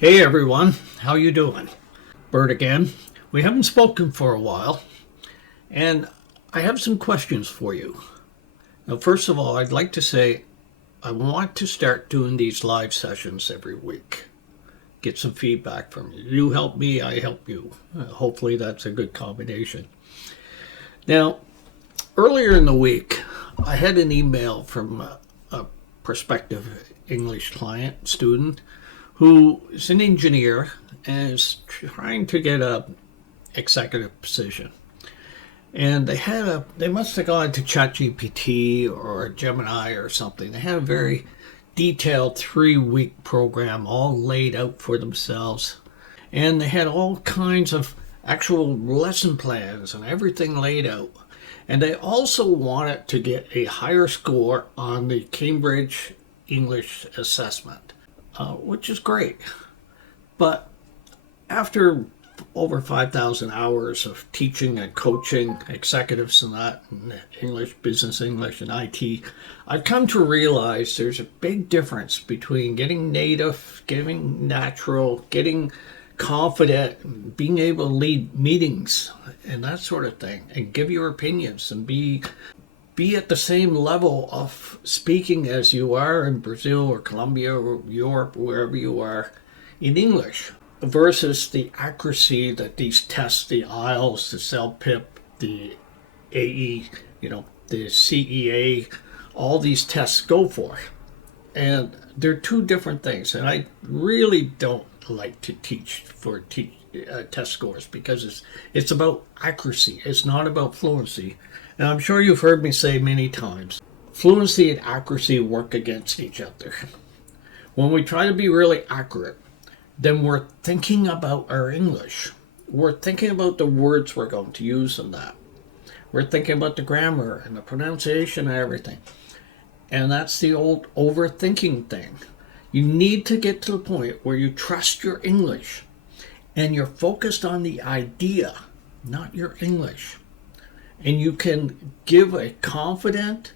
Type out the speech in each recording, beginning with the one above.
Hey everyone, how you doing? Bert again. We haven't spoken for a while, and I have some questions for you. Now, first of all, I'd like to say I want to start doing these live sessions every week. Get some feedback from you. You help me, I help you. Hopefully that's a good combination. Now, earlier in the week, I had an email from a prospective English client, student, who is an engineer and is trying to get a executive position. And they must have gone to ChatGPT or Gemini or something. They had a very detailed 3-week program all laid out for themselves. And they had all kinds of actual lesson plans and everything laid out. And they also wanted to get a higher score on the Cambridge English assessment, which is great. But after over 5,000 hours of teaching and coaching executives and that, and English, business English, and IT, I've come to realize there's a big difference between getting native, getting natural, getting confident, being able to lead meetings and that sort of thing, and give your opinions and be at the same level of speaking as you are in Brazil or Colombia or Europe, wherever you are, in English, versus the accuracy that these tests, the IELTS, the CELPIP, the AE, the CEA, all these tests go for. And they're two different things. And I really don't like to teach for test scores because it's about accuracy. It's not about fluency. And I'm sure you've heard me say many times, fluency and accuracy work against each other. When we try to be really accurate, then we're thinking about our English. We're thinking about the words we're going to use in that. We're thinking about the grammar and the pronunciation and everything. And that's the old overthinking thing. You need to get to the point where you trust your English and you're focused on the idea, not your English. And you can give a confident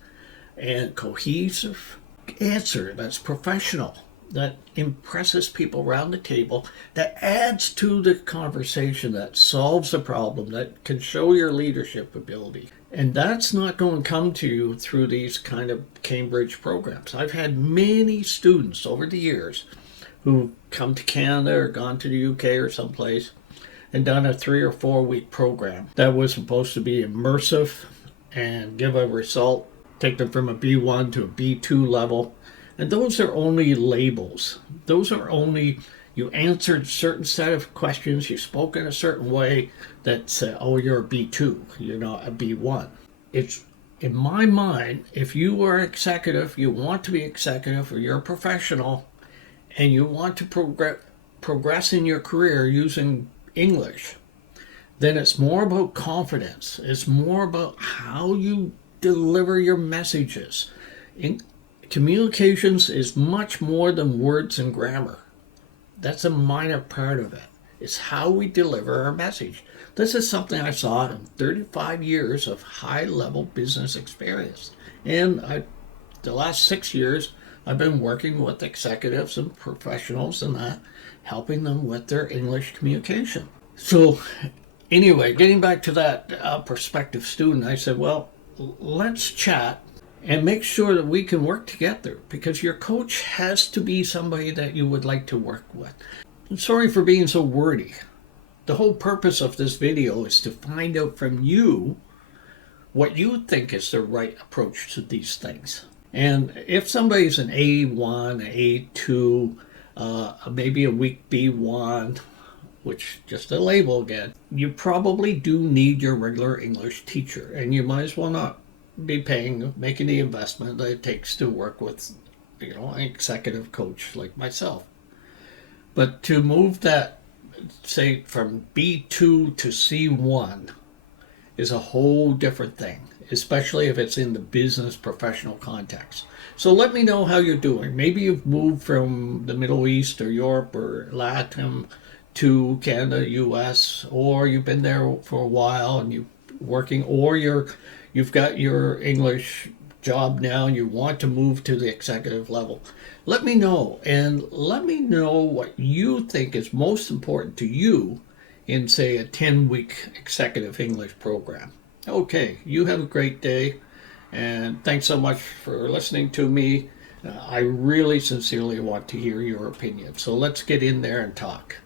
and cohesive answer that's professional, that impresses people around the table, that adds to the conversation, that solves a problem, that can show your leadership ability. And that's not going to come to you through these kind of Cambridge programs. I've had many students over the years who come to Canada or gone to the UK or someplace and done a 3 or 4 week program that was supposed to be immersive and give a result, take them from a B1 to a B2 level. And those are only labels. Those are only, you answered a certain set of questions, you spoke in a certain way that said, oh, you're a B2, you're not a B1. It's, in my mind, if you are executive, you want to be executive, or you're a professional, and you want to progress in your career using English, then it's more about confidence. It's more about how you deliver your messages. Communications is much more than words and grammar. That's a minor part of it. It's how we deliver our message. This is something I saw in 35 years of high-level business experience. And the last 6 years, I've been working with executives and professionals and that, helping them with their English communication. So anyway, getting back to that prospective student, I said, well, let's chat and make sure that we can work together, because your coach has to be somebody that you would like to work with. I'm sorry for being so wordy. The whole purpose of this video is to find out from you what you think is the right approach to these things. And if somebody's an A1, an A2, maybe a weak B1, which just a label again, you probably do need your regular English teacher, and you might as well not be making the investment that it takes to work with, an executive coach like myself. But to move that, say, from B2 to C1 is a whole different thing, especially if it's in the business professional context. So let me know how you're doing. Maybe you've moved from the Middle East or Europe or Latin to Canada, US, or you've been there for a while and you're working, or you've got your English job now and you want to move to the executive level, let me know. And let me know what you think is most important to you in, say, a 10-week executive English program. Okay, you have a great day. And thanks so much for listening to me. I really sincerely want to hear your opinion. So let's get in there and talk.